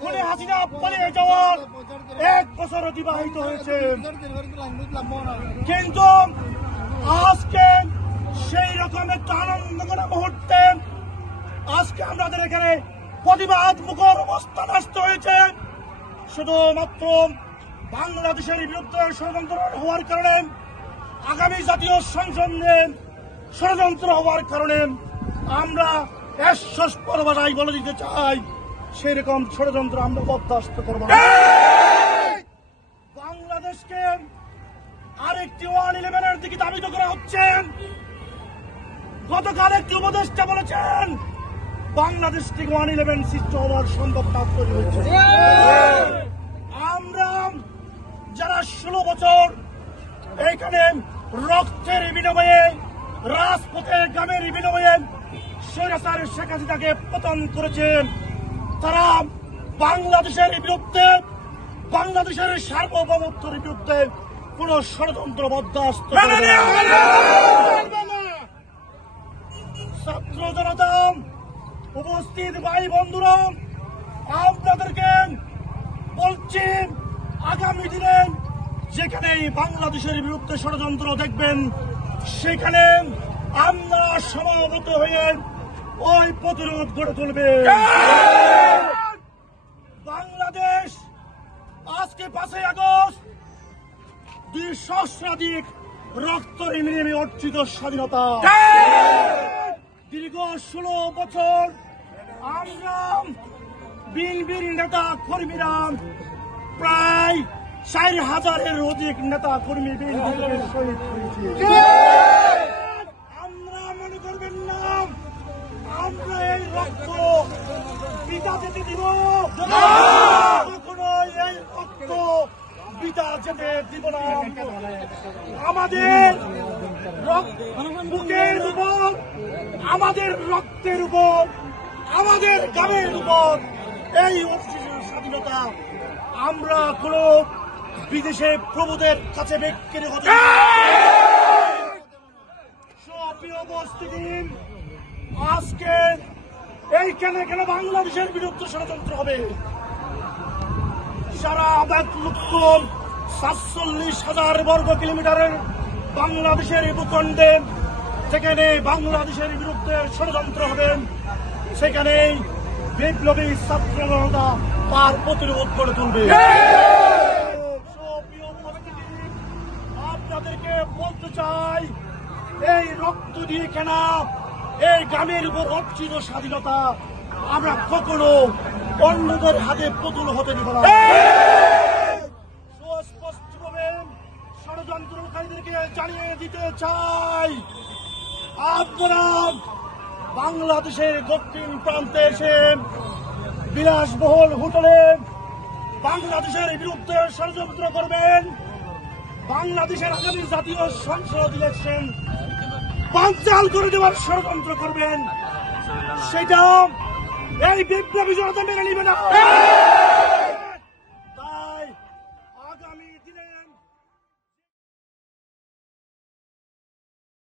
খুনি হাসিনা পালিয়ে যাওয়ার 1 বছর অতিবাহিত হয়েছে, কিন্তু আজকে সেই রকম একটা আনন্দঘন মুহূর্তে আজকে আমাদের এখানে প্রতিবাদ মুখর অবস্থান আসতে হয়েছে। শুধুমাত্র বাংলাদেশের বিরুদ্ধে ষড়যন্ত্র হওয়ার কারণে, আগামী জাতীয় সংসদ নিয়ে ষড়যন্ত্র হওয়ার কারণে আমরা স্পষ্ট ভাষায় বলে দিতে চাই, সেরকম ষড়যন্ত্র আমরা বরদাস্ত করব না। বাংলাদেশকে আরেকটি 1-11-এর দিকে ধাবিত করা হচ্ছে। গতকাল একটি উপদেষ্টা বলেছেন বাংলাদেশ থেকে 1-11 সৃষ্টি হওয়ার সম্ভাবনা তৈরি হচ্ছে। আমরা যারা 16 বছর এইখানে রক্তের বিনিময়ে, রাজপথে গ্রামের বিনিময়ে স্বৈরাচার শেখ হাসিনাকে পতন করেছেন, তারা বাংলাদেশের বিরুদ্ধে, বাংলাদেশের সার্বভৌমত্বের বিরুদ্ধে কোন ষড়যন্ত্র বরদাস্ত করবে না। ছাত্র জনতা, উপস্থিত ভাই বন্ধুরা, আপনাদেরকে বলছি, আগামী দিনে যেখানে বাংলাদেশের বিরুদ্ধে ষড়যন্ত্র দেখবেন, সেখানে আমরা সমাবেত হয়ে ওই প্রতিরোধ গড়ে তুলবে। বাংলাদেশ আজকে 5 আগস্ট 2 সহস্রাধিক রক্ত ঋণে অর্জিত স্বাধীনতা। দীর্ঘ 16 বছর আমরা বিএনপির নেতা কর্মীরা প্রায় 4000-এর অধিক নেতা কর্মী বিএনপির শহীদ হয়েছে। আমরা মনে করবেন না আমরা এই রক্ত পিতা যেতে দিব, কখনো এই রক্ত পিতা যেতে দিব না। আমাদের বুকের উপর, আমাদের রক্তের উপর, আমাদের গ্রামের উপর এই স্বাধীনতা আমরা কোন বিদেশে প্রভুদের কাছে বিক্রি হতে উপস্থিতি। আজকে এইখানে কেন বাংলাদেশের বিরুদ্ধে ষড়যন্ত্র হবে? সারা 1,47,000 বর্গ কিলোমিটারের বাংলাদেশের ভূখণ্ডে যেখানে বাংলাদেশের বিরুদ্ধে ষড়যন্ত্র হবে, সেখানে বিপ্লবী ছাত্র জনতা তার প্রতিরোধ করে তুলবে। আপনাদেরকে বলতে চাই, এই রক্ত দিয়ে কেনা, এই গ্রামের উপর অর্জিত স্বাধীনতা আমরা কখনো অন্যদের হাতে পুতুল হতে দিব না। সুস্পষ্টভাবে ষড়যন্ত্রকারীদেরকে জানিয়ে দিতে চাই, আপনারা বাংলাদেশের দক্ষিণ প্রান্তে এসে বিলাসবহুল হোটেলে বাংলাদেশের বিরুদ্ধে ষড়যন্ত্র করবেন, বাংলাদেশের আগামী জাতীয় সংসদ ইলেকশন বানচাল করে দেওয়ার ষড়যন্ত্র করবেন, সেটা এই বিপ্লবী জনতা মেনে নিবে না।